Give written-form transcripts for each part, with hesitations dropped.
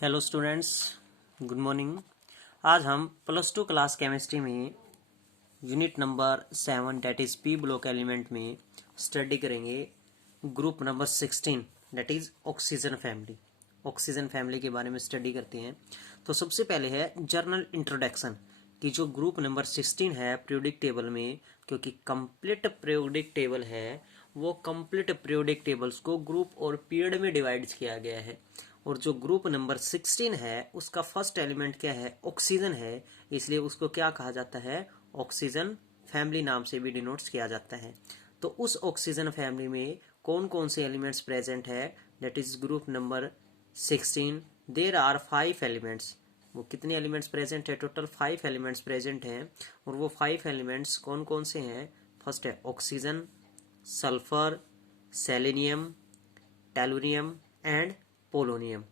Hello students, good morning. आज हम +2 class chemistry में unit number 7 that is P block element में study करेंगे group number 16 that is oxygen family. Oxygen family के बारे में स्टडी करते हैं। तो सबसे पहले है जर्नल इंट्रोडक्शन कि जो ग्रुप नंबर 16 है पीरियोडिक टेबल में, क्योंकि कंप्लीट पीरियोडिक टेबल है वो कंप्लीट पीरियोडिक टेबल्स को ग्रुप और पीरियड में डिवाइड किया गया है। और जो ग्रुप नंबर 16 है उसका फर्स्ट एलिमेंट क्या है? ऑक्सीजन है, इसलिए उसको क्या कहा जाता है? ऑक्सीजन फैमिली नाम से भी डिनोट्स किया जाता है। तो उस ऑक्सीजन फैमिली में कौन कौन से एलिमेंट्स प्रेजेंट है? That is group number 16। There are 5 elements. वो कितने एलिमेंट्स प्रेजेंट है? टोटल 5 एलिमेंट्स प्रेजेंट हैं। और वो 5 एलिमेंट्स कौन कौन से हैं? फर्स्ट है oxygen, sulphur, selenium, tellurium and polonium.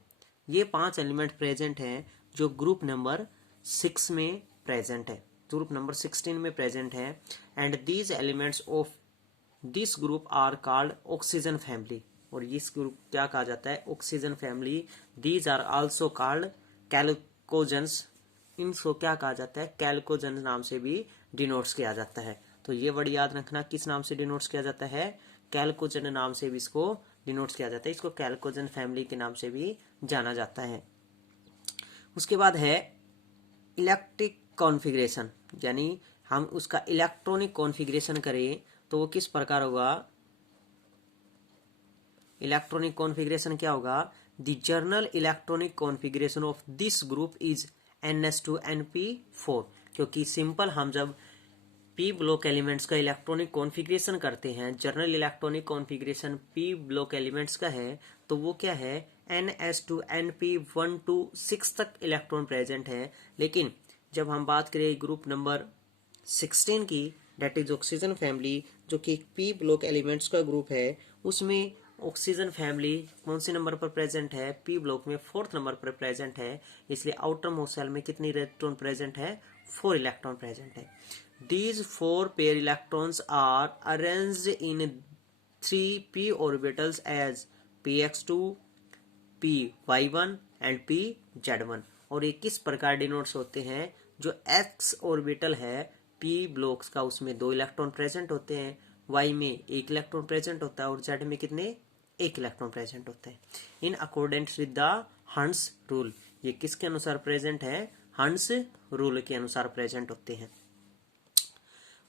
ये 5 एलिमेंट प्रेजेंट हैं जो ग्रुप नंबर 6 में प्रेजेंट है, ग्रुप नंबर 16 में प्रेजेंट है। And these elements of this group are called oxygen family. और इस ग्रुप क्या कहा जाता है? Oxygen family. These are also called chalcogens. इनको क्या कहा जाता है? कैल्कोजेंस नाम से भी डिनोट्स किया जाता है। तो ये वर्ड याद रखना, किस नाम से डिनोट्स किया जाता है? कैल्कोजेन नाम से भी इसको डिनोट्स किया जाता है। इसको कैल्कोजेन फैमिली के नाम से भी जाना जाता है। उसके बाद है इलेक्ट्रिक कॉन्फ़िगरेशन, यानी हम उसका इलेक्ट्रॉनिक कॉन्फ़िगरेशन करें तो वो किस प्रकार होगा? इलेक्ट्रॉनिक कॉन्फ़िगरेशन क्या होगा? The journal electronic configuration of this group is NS2 NP4। क्योंकि सिंपल हम जब पी ब्लॉक एलिमेंट्स का इलेक्ट्रॉनिक कॉन्फ़िगरेशन करते हैं, journal electronic configuration P block elements का है, तो वो क्या है? NS2 NP1 to 6 तक इलेक्ट्रॉन प्रेजेंट है। लेकिन जब हम बात करें ग्रुप नंबर 16 की, डेट इज ऑक्सीजन फैमिली, जो कि पी ब्लॉक एलिमेंट्स का ग्रुप है, उसमें ऑक्सीजन फैमिली कौन से नंबर पर प्रेजेंट है? पी ब्लॉक में 4th नंबर पर प्रेजेंट है। इसलिए आउटर मोस्ट शेल में कितनी इलेक्ट्रॉन प्रेजेंट है? 4 इलेक्ट्रॉन प्रेजेंट है। These 4 pair electrons are arranged in 3 p orbitals as px2, py1 and pz1। और ये किस प्रकार डिनोट्स होते हैं? जो x ऑर्बिटल है p ब्लॉक्स का, उसमें 2 इलेक्ट्रॉन प्रेजेंट होते हैं, y में 1 इलेक्ट्रॉन प्रेजेंट होता है और z में कितने? 1 इलेक्ट्रॉन प्रेजेंट होते हैं। इन अकॉर्डेंस विद द हंस रूल। ये किसके अनुसार प्रेजेंट है? हंस रूल के अनुसार प्रेजेंट होते हैं।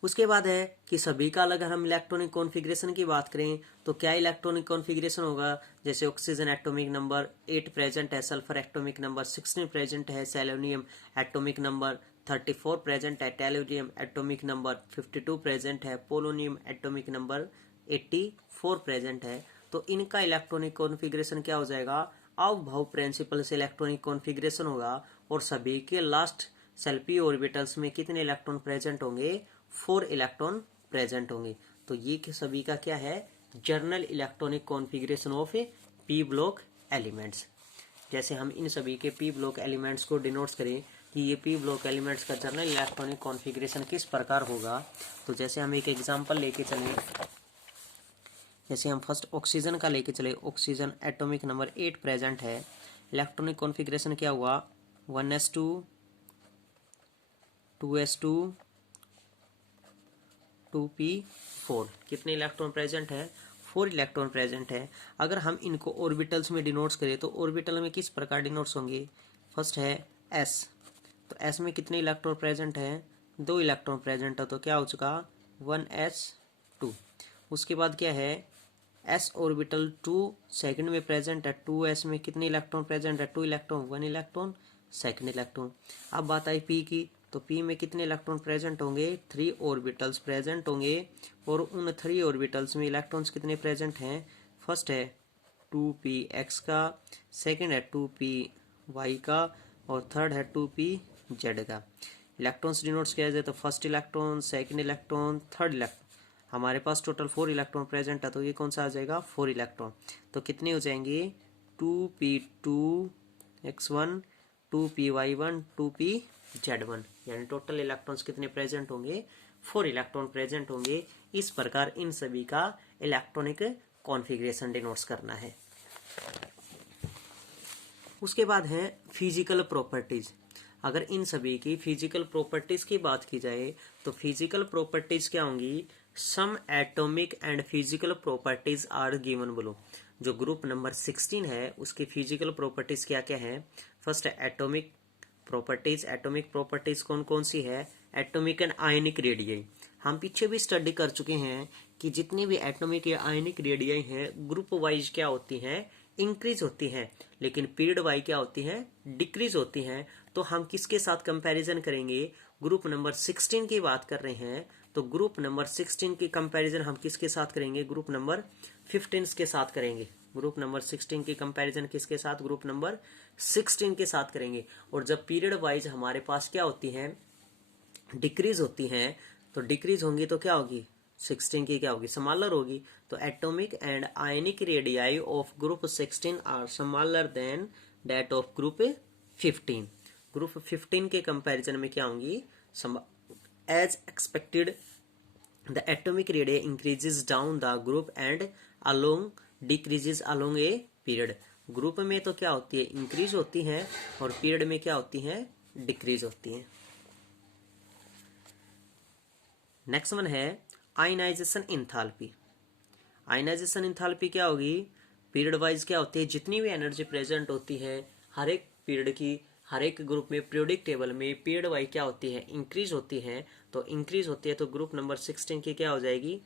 उसके बाद है कि सभी का अगर हम इलेक्ट्रॉनिक कॉन्फ़िगरेशन की बात करें तो क्या इलेक्ट्रॉनिक कॉन्फ़िगरेशन होगा? जैसे ऑक्सीजन एटॉमिक नंबर 8 प्रेजेंट है, सल्फर एटॉमिक नंबर 16 प्रेजेंट है, सेलेनियम एटॉमिक नंबर 34 प्रेजेंट है, टेलुरियम एटॉमिक नंबर 52 प्रेजेंट है, पोलोनियम एटॉमिक नंबर 84 प्रेजेंट है। तो इनका इलेक्ट्रॉनिक कॉन्फ़िगरेशन क्या हो जाएगा? अवभाव प्रिंसिपल से इलेक्ट्रॉनिक कॉन्फ़िगरेशन होगा। और सभी के लास्ट शेल p ऑर्बिटल्स में कितने इलेक्ट्रॉन प्रेजेंट होंगे? 4 इलेक्ट्रॉन प्रेजेंट होंगे। तो ये सभी का क्या है? Journal electronic configuration of P block elements. जैसे हम इन सभी के पी ब्लॉक एलिमेंट्स को डिनोट्स करें कि ये पी ब्लॉक एलिमेंट्स का जर्नल इलेक्ट्रॉनिक कॉन्फ़िगरेशन किस प्रकार होगा, तो जैसे हम एक एग्जांपल लेके चले, जैसे हम फर्स्ट ऑक्सीजन का लेके चले। ऑक्सीजन एटॉमिक नंबर 8 प्रेजेंट है, इलेक्ट्रॉनिक कॉन्फ़िगरेशन क्या हुआ? 1s2 2s2 2p4। कितने इलेक्ट्रॉन प्रेजेंट है? 4 इलेक्ट्रॉन प्रेजेंट है। अगर हम इनको ऑर्बिटल्स में डिनोट्स करें तो ऑर्बिटल में किस प्रकार डिनोट्स होंगे? फर्स्ट है s, तो s में कितने इलेक्ट्रॉन प्रेजेंट है? 2 इलेक्ट्रॉन प्रेजेंट है, तो क्या हो चुका? 1s2। उसके बाद क्या है? s ऑर्बिटल 2 सेकंड में प्रेजेंट है, 2s में कितने इलेक्ट्रॉन प्रेजेंट है? 2 इलेक्ट्रॉन, 1 इलेक्ट्रॉन, सेकंड इलेक्ट्रॉन। अब बात आई p की, तो p में कितने इलेक्ट्रॉन प्रेजेंट होंगे? 3 ऑर्बिटल्स प्रेजेंट होंगे। और उन 3 ऑर्बिटल्स में इलेक्ट्रॉन्स कितने प्रेजेंट हैं? फर्स्ट है 2px का, सेकंड है 2py का, और थर्ड है 2pz का। इलेक्ट्रॉन्स डिनोट्स किया जाए तो first electron, second electron, third electron. हमारे पास टोटल 4 इलेक्ट्रॉन प्रेजेंट है, तो ये कौन सा आ जाएगा? 4 इलेक्ट्रॉन। तो कितने हो जाएंगे? 2p2x1 2py1 2pz1, यानी टोटल इलेक्ट्रॉन्स कितने प्रेजेंट होंगे? 4 इलेक्ट्रॉन प्रेजेंट होंगे। इस प्रकार इन सभी का इलेक्ट्रॉनिक कॉन्फ़िगरेशन डिनोट्स करना है। उसके बाद है फिजिकल प्रॉपर्टीज। अगर इन सभी की फिजिकल प्रॉपर्टीज की बात की जाए तो फिजिकल प्रॉपर्टीज क्या होंगी, some atomic and physical properties are given below. जो ग्रुप नंबर 16 है उसकी फिजिकल प्रॉपर्टीज क्या क्या है। फर्स्ट है एटॉमिक प्रॉपर्टीज। एटॉमिक प्रॉपर्टीज कौन कौन सी है, एटॉमिक एंड आयनिक रेडियाई। हम पीछे भी स्टडी कर चुके हैं कि जितनी भी एटॉमिक या आयनिक रेडियाई हैं ग्रुप वाइज क्या होती हैं, इंक्रीज होती हैं, लेकिन पीरियड वाइज क्या होती हैं, डिक्रीज होती हैं। तो हम किसके साथ कंपैरिजन करेंगे, ग्रुप नंबर 16 की बात कर रहे हैं तो ग्रुप नंबर 16 की कंपैरिजन हम किसके साथ करेंगे, ग्रुप नंबर 15 के साथ करेंगे। ग्रुप नंबर 16 की कंपैरिजन किसके साथ, ग्रुप नंबर 16 के साथ करेंगे। और जब पीरियड वाइज हमारे पास क्या होती है, डिक्रीज होती हैं, तो डिक्रीज होंगी तो क्या होगी, 16 की क्या होगी, स्मॉलर होगी। तो atomic and ionic radii of group 16 are smaller than that of group 15। Group 15 के कंपैरिजन में क्या होंगी, as expected the atomic radii increases down the group and along decreases along a period. Group में तो क्या होती है, इंक्रीज होती है, और पीरियड में क्या होती है, डिक्रीज होती है। नेक्स्ट वन है आयनाइजेशन इंथैल्पी। आयनाइजेशन इंथैल्पी क्या होगी, पीरियड वाइज क्या होती है, जितनी भी एनर्जी प्रेजेंट होती है हर एक पीरियड की, हर एक ग्रुप में पीरियोडिक टेबल में पीरियड वाइज क्या होती है, इंक्रीज होती है। तो इंक्रीज होती है तो ग्रुप नंबर 16 की क्या हो जाएगी,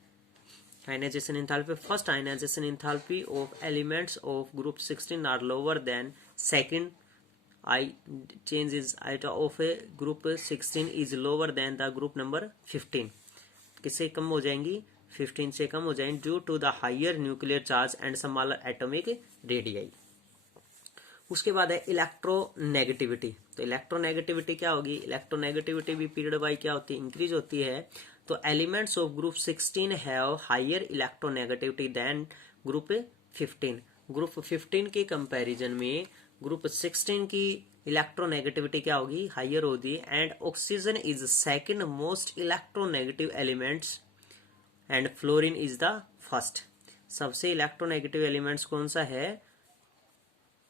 ionization enthalpy. First ionization enthalpy of elements of group 16 are lower than second I change is eta of a group 16 is lower than the group number 15। किससे कम हो जाएंगी, 15 से कम हो जाएंगी, due to the higher nuclear charge and smaller atomic radii. उसके बाद है इलेक्ट्रोनेगेटिविटी। तो इलेक्ट्रोनेगेटिविटी क्या होगी, इलेक्ट्रोनेगेटिविटी भी पीरियड वाइज क्या होती है, इंक्रीज होती है। तो elements of group 16 have higher electronegativity than group 15। Group 15 के कंपैरिजन में ग्रुप 16 की इलेक्ट्रोनेगेटिविटी क्या होगी, हायर होगी। And oxygen is second most electronegative elements and fluorine is the first. सबसे इलेक्ट्रोनेगेटिव एलिमेंट्स कौन सा है,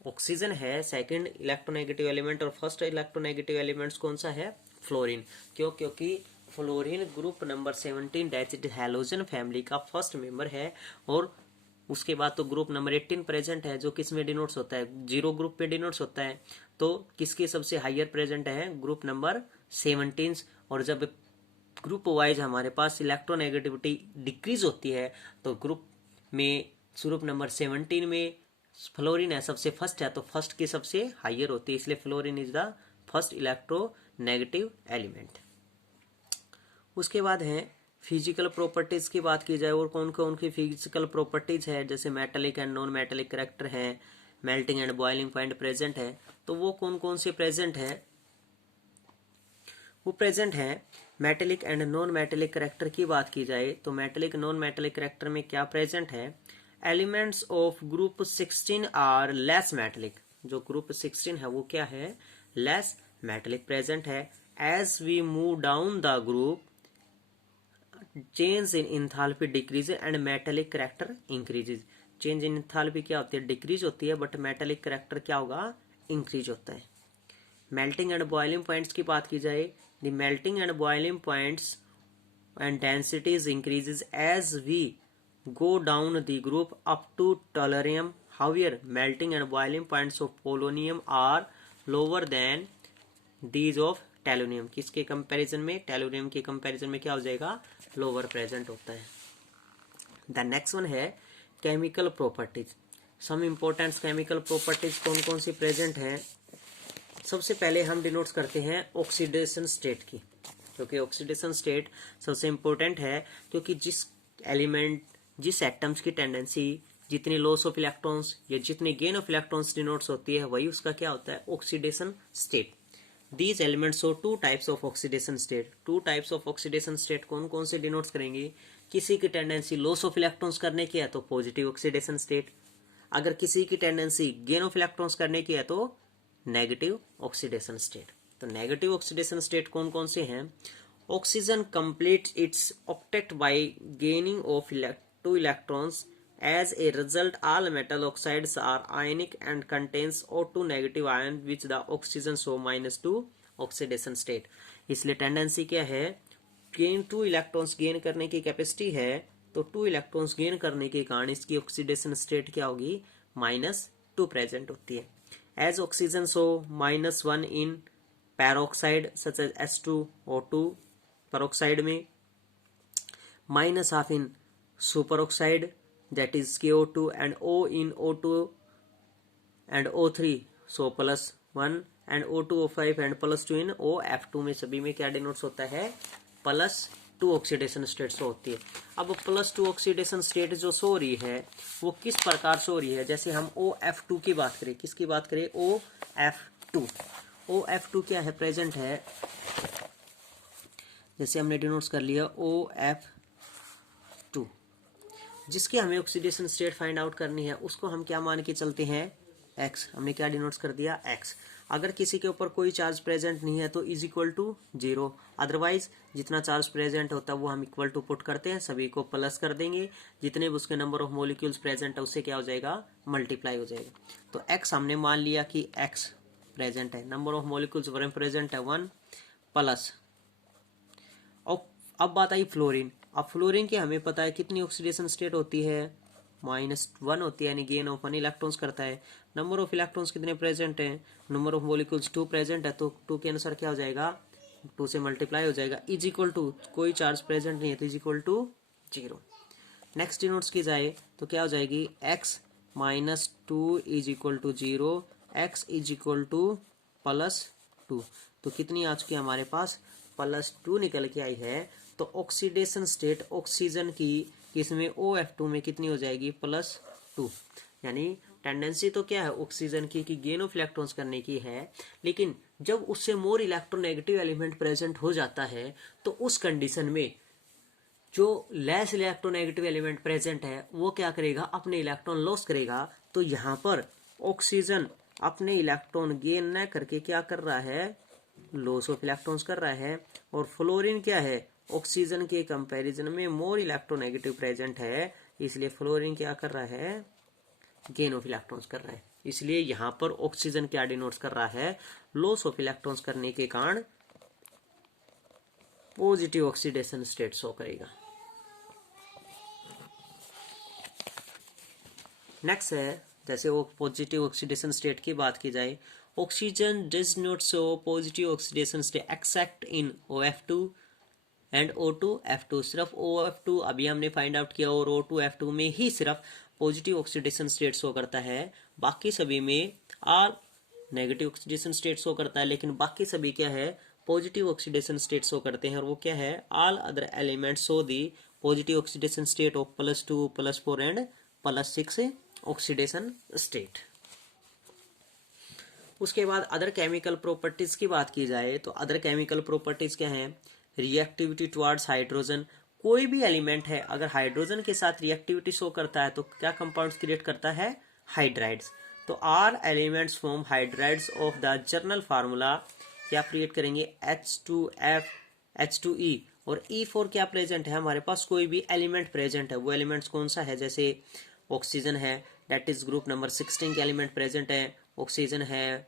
ऑक्सीजन है सेकंड इलेक्ट्रोनेगेटिव एलिमेंट, और फर्स्ट इलेक्ट्रोनेगेटिव एलिमेंट्स कौन सा है, फ्लोरीन। क्यों, क्योंकि फ्लोरीन ग्रुप नंबर 17 डेसिड हैलोजन फैमिली का फर्स्ट मेंबर है। और उसके बाद तो ग्रुप नंबर 18 प्रेजेंट है, जो किस में डिनोट्स होता है, जीरो ग्रुप पे डिनोट्स होता है। तो किसके सबसे हायर प्रेजेंट है, ग्रुप नंबर 17। और जब ग्रुप वाइज हमारे पास इलेक्ट्रोनेगेटिविटी डिक्रीज होती है तो ग्रुप नंबर 17 में फ्लोरीन है सबसे फर्स्ट है, तो फर्स्ट की सबसे हायर होती है, इसलिए fluorine is the first electronegative element. उसके बाद है फिजिकल प्रॉपर्टीज की बात की जाए और कौन कौन की फिजिकल प्रॉपर्टीज है, जैसे metallic and non metallic character है, melting and boiling point present है। तो वो कौन कौन से प्रेजेंट है, वो प्रेजेंट है metallic and non metallic character की बात की जाए तो मेटेलिक नॉन मेटेलिक करैक्टर में क्या प्रेजेंट है, elements of group 16 are less metallic. जो ग्रुप 16 है वो क्या है, लेस मेटेलिक प्रेजेंट है। As we move down the group change in enthalpy decrease and metallic character increases. Change in enthalpy क्या होती है, डिक्रीज होती है, बट मेटेलिक करैक्टर क्या होगा, इंक्रीज होता है। मेल्टिंग एंड बॉइलिंग पॉइंट्स की बात की जाए, the melting and boiling points and densities increases as we go down the group up to tellurium. However, melting and boiling points of polonium are lower than these of tellurium. किसके comparison में, tellurium के comparison में क्या हो जाएगा, lower present होता है। The next one है chemical properties. Some important chemical properties कौन कौन सी प्रेजेंट है। सबसे पहले हम डिनोट्स करते हैं ऑक्सीडेशन स्टेट की, क्योंकि ऑक्सीडेशन स्टेट सबसे इंपॉर्टेंट है, क्योंकि जिस एलिमेंट जिस एटम्स की टेंडेंसी जितनी लॉस ऑफ इलेक्ट्रॉन्स या जितनी गेन ऑफ इलेक्ट्रॉन्स डिनोट्स होती है वही उसका क्या होता है, oxidation state. These elements show two types of oxidation state. Two types of oxidation state कौन कौन से डिनोट्स करेंगे, किसी की टेंडेंसी लॉस ऑफ इलेक्ट्रॉन्स करने की है तो पॉजिटिव ऑक्सीडेशन स्टेट, अगर किसी की टेंडेंसी गेन ऑफ इलेक्ट्रॉन्स करने की है तो नेगेटिव ऑक्सीडेशन स्टेट। तो नेगेटिव ऑक्सीडेशन स्टेट कौन कौन से हैं, oxygen complete it's octet bye gaining of 2 electrons As a result, all metal oxides are ionic and contains O2 negative ion which the oxygen show -2 oxidation state. इसलिए tendency क्या है, gain 2 electrons gain करने की capacity है, तो 2 electrons gain करने के कारण इसकी ऑक्सीडेशन स्टेट क्या होगी, -2 प्रेजेंट होती है. As oxygen show -1 in peroxide such as H2O2 peroxide में, -1/2 in superoxide that is KO2 and O in O2 and O3 so +1 and O2O5 and +2 in OF2 में सभी में क्या डिनोट्स होता है, +2 ऑक्सीडेशन स्टेट शो होती है. अब +2 ऑक्सीडेशन स्टेट जो शो हो रही है वो किस प्रकार शो हो रही है, जैसे हम OF2 की बात करें, किसकी बात करें, OF2 क्या है, प्रेजेंट है, जैसे हमने डिनोट्स कर लिया OF2, जिसकी हमें ऑक्सीडेशन स्टेट फाइंड आउट करनी है, उसको हम क्या मान के चलते हैं, X. हमने क्या डिनोट्स कर दिया, X. अगर किसी के ऊपर कोई चार्ज प्रेजेंट नहीं है तो इज इक्वल टू 0, अदरवाइज जितना चार्ज प्रेजेंट होता है वो हम इक्वल टू पुट करते हैं, सभी को प्लस कर देंगे, जितने भी उसके नंबर ऑफ मॉलिक्यूल्स प्रेजेंट है उससे क्या हो जाएगा, मल्टीप्लाई हो जाएगा. तो X हमने मान लिया कि X प्रेजेंट है, नंबर ऑफ मॉलिक्यूल्स प्रेजेंट है 1 प्लस. अब बात आई फ्लोरीन. अब फ्लोरीन की हमें पता है कितनी ऑक्सीडेशन स्टेट होती है, -1 होती है, यानी गेन ऑफ 1 इलेक्ट्रॉन्स करता है. नंबर ऑफ इलेक्ट्रॉन्स कितने प्रेजेंट हैं, नंबर ऑफ मॉलिक्यूल्स 2 प्रेजेंट है, तो 2 के अनुसार क्या हो जाएगा, 2 से मल्टीप्लाई हो जाएगा, इज इक्वल टू, कोई चार्ज प्रेजेंट नहीं है तो is equal to 0. Next denotes की जाए तो क्या हो जाएगी, x -2 is equal to 0, x is equal to +2. तो कितनी आ चुकी है हमारे पास, +2 निकल के आई है. तो ऑक्सीडेशन स्टेट ऑक्सीजन की किसमें, OF2 में कितनी हो जाएगी, +2. यानी टेंडेंसी तो क्या है ऑक्सीजन की कि गेन ऑफ इलेक्ट्रॉन्स करने की है, लेकिन जब उससे मोर इलेक्ट्रोनेगेटिव एलिमेंट प्रेजेंट हो जाता है तो उस कंडीशन में जो लेस इलेक्ट्रोनेगेटिव एलिमेंट प्रेजेंट है वो क्या करेगा, अपने इलेक्ट्रॉन लॉस करेगा. तो यहाँ पर ऑक्सीजन अपने इलेक्ट्रॉन गेन न करके क्या कर रहा है, लॉस ऑफ इलेक्ट्रॉन्स कर रहा है. और फ्लोरीन क्या है, ऑक्सीजन के कंपैरिजन में मोर इलेक्ट्रोनेगेटिव प्रेजेंट है, इसलिए फ्लोरीन क्या कर रहा है, गेन ऑफ इलेक्ट्रॉन्स कर रहा है. इसलिए यहाँ पर ऑक्सीजन क्या डिनोट्स कर रहा है, लॉस ऑफ इलेक्ट्रॉन्स करने के कारण पॉजिटिव ऑक्सीडेशन स्टेट शो करेगा. नेक्स्ट है, जैसे वो पॉजिटिव ऑक्सीडेशन स्टेट की बात की जाए, oxygen does not show positive oxidation state accept in OF2 and O2F2. सिर्फ OF2 अभी हमने फाइंड आउट किया और O2F2 में ही सिर्फ पॉजिटिव ऑक्सीडेशन स्टेट शो करता है, बाकी सभी में आल नेगेटिव ऑक्सीडेशन स्टेट शो करता है, लेकिन बाकी सभी क्या है, पॉजिटिव ऑक्सीडेशन स्टेट शो करते हैं. और वो क्या है, all other elements show the positive oxidation state of +2 +4 and +6 oxidation state. उसके बाद अदर केमिकल प्रॉपर्टीज की बात की जाए तो अदर केमिकल प्रॉपर्टीज क्या है, रिएक्टिविटी टुवर्ड्स हाइड्रोजन. कोई भी एलिमेंट है अगर हाइड्रोजन के साथ रिएक्टिविटी शो करता है तो क्या कंपाउंड्स क्रिएट करता है, हाइड्राइड्स. तो are elements form hydrides of the general formula क्या क्रिएट करेंगे, H2F H2E. और E4 क्या प्रेजेंट है हमारे पास, कोई भी एलिमेंट प्रेजेंट है, वो एलिमेंट्स कौन सा है, जैसे ऑक्सीजन है दैट इज ग्रुप नंबर 16 के एलिमेंट प्रेजेंट है, ऑक्सीजन है,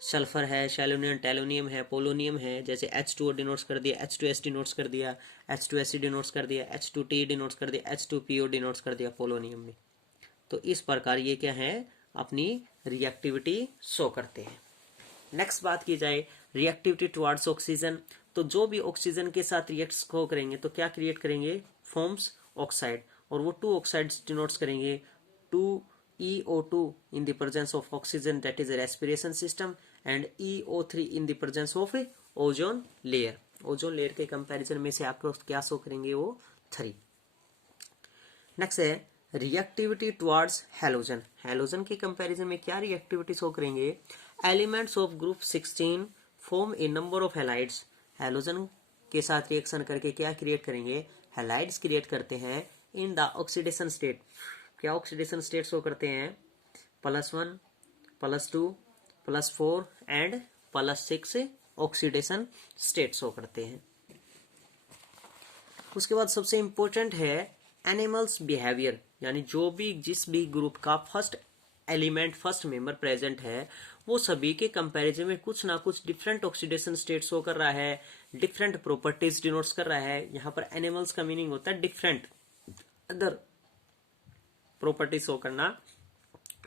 सल्फर है, सेलेनियम टेलोनियम है, पोलोनियम है, जैसे H2O डिनोट्स कर दिया, H2S डिनोट्स कर दिया, H2SC डिनोट्स कर दिया, H2T डिनोट्स कर दिया, H2PO डिनोट्स कर दिया पोलोनियम में. तो इस प्रकार ये क्या है, अपनी रिएक्टिविटी शो करते हैं. नेक्स्ट बात की जाए रिएक्टिविटी टुवर्ड्स ऑक्सीजन, तो जो भी ऑक्सीजन के साथ रिएक्ट शो करेंगे तो क्या क्रिएट करेंगे, फॉर्म्स ऑक्साइड. और वो 2 ऑक्साइड्स डिनोट्स करेंगे 2EO2 in the presence of oxygen that is a respiration system and EO3 in the presence of ozone layer. Ozone layer के कंपैरिजन में से आपको क्या शो करेंगे, वो 3. नेक्स्ट है रिएक्टिविटी टुवर्ड्स हैलोजन. हैलोजन के कंपैरिजन में क्या रिएक्टिविटी शो करेंगे, elements of group 16 form A number of halides. Halogen के साथ रिएक्शन करके क्या क्रिएट करेंगे, हैलाइड्स क्रिएट करते हैं इन द ऑक्सीडेशन स्टेट. क्या ऑक्सीडेशन स्टेट शो करते हैं, +1 +2 +4 एंड +6 ऑक्सीडेशन स्टेट शो करते हैं. उसके बाद सबसे इंपॉर्टेंट है एनिमल्स बिहेवियर. यानी जो भी जिस भी ग्रुप का first element first member present है वो सभी के कंपैरिजन में कुछ ना कुछ डिफरेंट ऑक्सीडेशन स्टेट शो कर रहा है, डिफरेंट प्रॉपर्टीज डिनोट्स कर रहा है। यहाँ पर एनिमल्स का मीनिंग होता है डिफरेंट अदर प्रॉपर्टीज शो करना।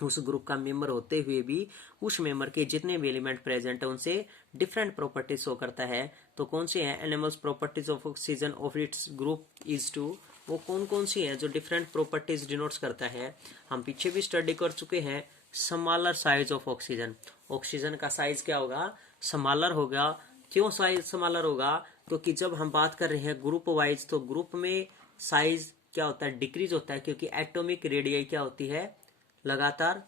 उस ग्रुप का मेंबर होते हुए भी उस मेंबर के जितने भी एलिमेंट प्रेजेंट है उनसे डिफरेंट प्रॉपर्टीज शो करता है। तो कौन सी है? Animals properties of oxygen of its group is to, वो कौन कौन सी है जो डिफरेंट प्रॉपर्टीज डिनोट्स करता है? हम पीछे भी स्टडी कर चुके हैं। Smaller size of oxygen, oxygen का साइज क्या होगा? स्मॉलर होगा। क्यों साइज स्मॉलर होगा? क्योंकि जब हम बात कर रहे हैं ग्रुप वाइज तो ग्रुप में साइज क्या होता है? डिक्रीज होता है, क्योंकि एटॉमिक रेडियस क्या होती है? लगातार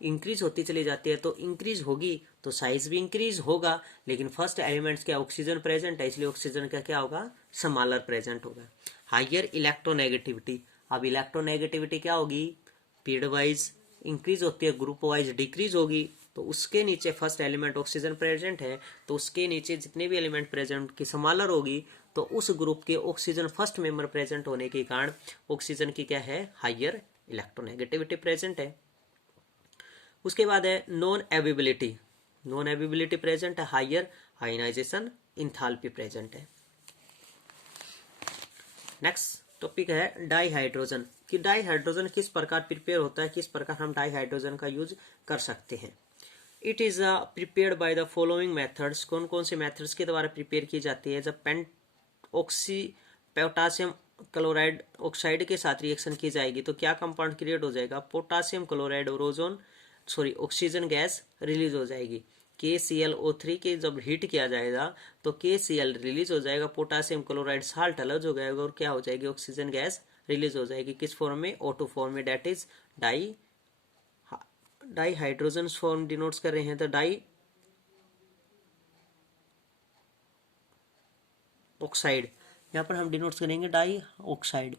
इंक्रीज होती चली जाती है। तो इंक्रीज होगी तो साइज भी इंक्रीज होगा, लेकिन फर्स्ट एलिमेंट्स क्या ऑक्सीजन प्रेजेंट है, इसलिए ऑक्सीजन का क्या होगा? स्मॉलर प्रेजेंट होगा। हायर इलेक्ट्रोनेगेटिविटी, अब इलेक्ट्रोनेगेटिविटी क्या होगी? पीरियड वाइज इंक्रीज होती है, ग्रुप वाइज डिक्रीज होगी। तो उसके नीचे फर्स्ट एलिमेंट ऑक्सीजन प्रेजेंट है तो उसके नीचे जितने भी एलिमेंट प्रेजेंट की स्मॉलर होगी, तो उस ग्रुप के ऑक्सीजन फर्स्ट मेंबर प्रेजेंट होने के कारण ऑक्सीजन की क्या है? हायर इलेक्ट्रोनेगेटिविटी प्रेजेंट है। उसके बाद है non ability, non ability present है। हायर आयनाइजेशन इंथैल्पी प्रेजेंट है। नेक्स्ट टॉपिक है डाईहाइड्रोजन, कि डाईहाइड्रोजन किस प्रकार प्रिपेयर होता है, किस प्रकार हम डाईहाइड्रोजन का यूज कर सकते हैं। It is prepared by the following methods, कौन कौन से मेथड्स के द्वारा प्रिपेयर की जाती है? जब पोटासियम क्लोराइड ऑक्साइड के साथ रिएक्शन की जाएगी तो क्या कंपाउंड क्रिएट हो जाएगा? पोटासियम क्लोराइड और ओजोन ऑक्सीजन गैस रिलीज हो जाएगी। KClO3 के जब हीट किया जाएगा तो KCl रिलीज हो जाएगा, पोटासियम क्लोराइड साल्ट अलग हो जाएगा और क्या हो जाएगी? ऑक्सीजन गैस रिलीज हो जाएगी। किस फॉर्म में? O2 फॉर्म में, that is dihydrogen form denotes कर रहे हैं तो डाई ऑक्साइड, यहाँ पर हम डिनोट्स करेंगे डाई ऑक्साइड,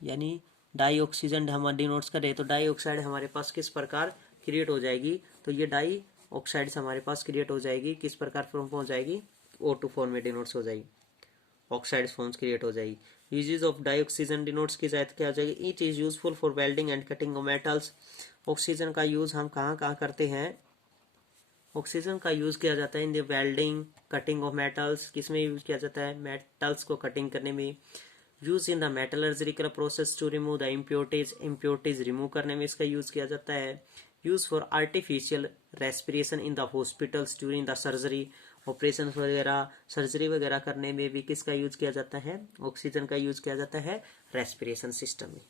यानी डाई ऑक्सीजन हम डिनोट्स करें तो डाई ऑक्साइड हमारे पास किस प्रकार क्रिएट हो जाएगी? तो ये डाई ऑक्साइड हमारे पास क्रिएट हो जाएगी, किस प्रकार फॉर्म हो जाएगी? O2 फॉर्म में डिनोट्स हो जाएगी, ऑक्साइड फॉर्म्स क्रिएट हो जाएगी। Uses of dioxygen denotes की जाए क्या हो जाएगी? It is useful for welding and cutting of metals. Oxygen का यूज हम कहाँ कहाँ करते हैं? ऑक्सीजन का यूज किया जाता है in the welding cutting of metals. किसमें यूज किया जाता है? मेटल्स को कटिंग करने में। Use in the metallurgical process to remove the impurities, impurities remove करने में इसका यूज किया जाता है। Use for artificial respiration in the hospitals during the surgery, operation वगैरह सर्जरी वगैरह करने में भी किसका यूज किया जाता है? ऑक्सीजन का यूज किया जाता है रेस्पिरेशन सिस्टम में।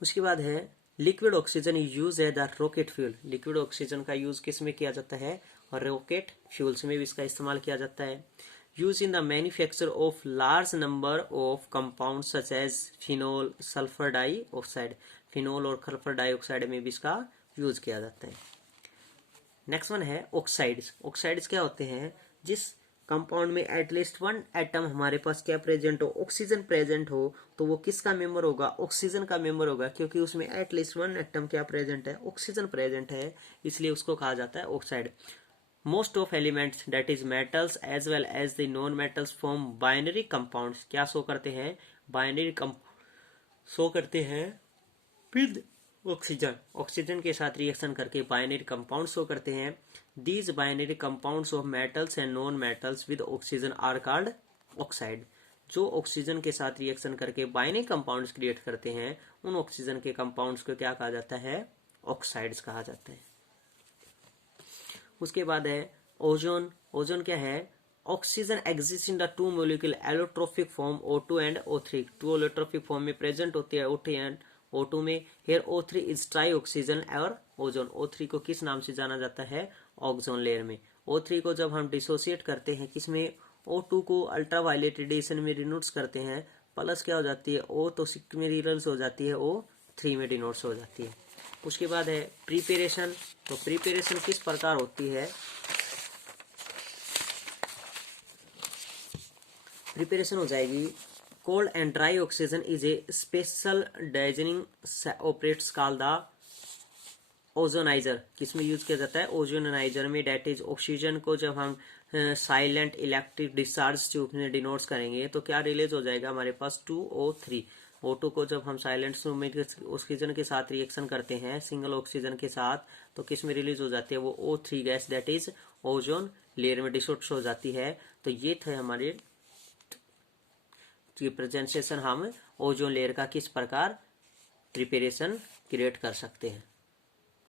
उसके बाद है लिक्विड ऑक्सीजन यूज है the rocket fuel, liquid oxygen का यूज किस में किया जाता है? और रॉकेट फ्यूल्स में भी इसका इस्तेमाल किया जाता है। Use in the manufacture of large number of compound such as phenol sulphur dioxide, phenol और सल्फर डाइऑक्साइड में भी इसका यूज किया जाता है। नेक्स्ट वन है ऑक्साइड्स। ऑक्साइड्स क्या होते हैं? जिस कंपाउंड में एटलीस्ट वन एटम हमारे पास क्या प्रेजेंट हो? ऑक्सीजन प्रेजेंट हो, तो वो किसका मेंबर होगा? ऑक्सीजन का मेंबर होगा, क्योंकि उसमें एटलीस्ट वन एटम क्या प्रेजेंट है? ऑक्सीजन प्रेजेंट है, इसलिए उसको कहा जाता है oxide. Most of elements that is metals as well as the non metals form binary compounds, क्या शो करते हैं? बाइनरी शो करते हैं विद ऑक्सीजन, ऑक्सीजन के साथ रिएक्शन करके बाइनरी कंपाउंड शो करते हैं। These binary compounds of metals and non metals with oxygen are called oxide. जो ऑक्सीजन के साथ रिएक्शन करके बाइनरी कंपाउंड्स क्रिएट करते हैं उन ऑक्सीजन के कंपाउंड्स को क्या कहा जाता है? ऑक्साइड्स कहा जाता है। उसके बाद है ओजोन। ओजोन क्या है? Oxygen exist in the two molecule allotropic form O2 and O3, two allotropic form में प्रेजेंट होती है O3 एंड O2 में। Here O3 is trioxygen और ओजोन। O3 को किस नाम से जाना जाता है? ओजोन लेयर में। O3 को जब हम डिसोसिएट करते हैं किसमें? O2 को अल्ट्रावायलेट रेडिएशन में डिनोट्स करते हैं, प्लस क्या हो जाती है? O तो सिक में रिनोट्स हो जाती है, O3 में डिनोट्स हो जाती है। उसके बाद है प्रिपेरेशन। तो प्रिपेरेशन किस प्रकार होती है? प्रिपेरेशन हो जाएगी cold and dry oxygen is a special designing apparatus called the ozoniser किसमें यूज किया जाता है? ओजोनाइजर में, डेट इज ऑक्सीजन को जब हम साइलेंट इलेक्ट्रिक डिस्चार्ज ट्यूब में डिनोट्स करेंगे तो क्या रिलीज हो जाएगा हमारे पास? 2O3। O2 को जब हम साइलेंट ट्यूब में ऑक्सीजन के साथ रिएक्शन करते हैं सिंगल ऑक्सीजन के साथ तो किस में रिलीज हो जाती है? वो O3 gas, that is ozone layer में डिसोल्व हो जाती है। तो ये थे हमारे प्रेजेंटेशन, हम ओजोन लेयर का किस प्रकार प्रिपरेशन क्रिएट कर सकते हैं।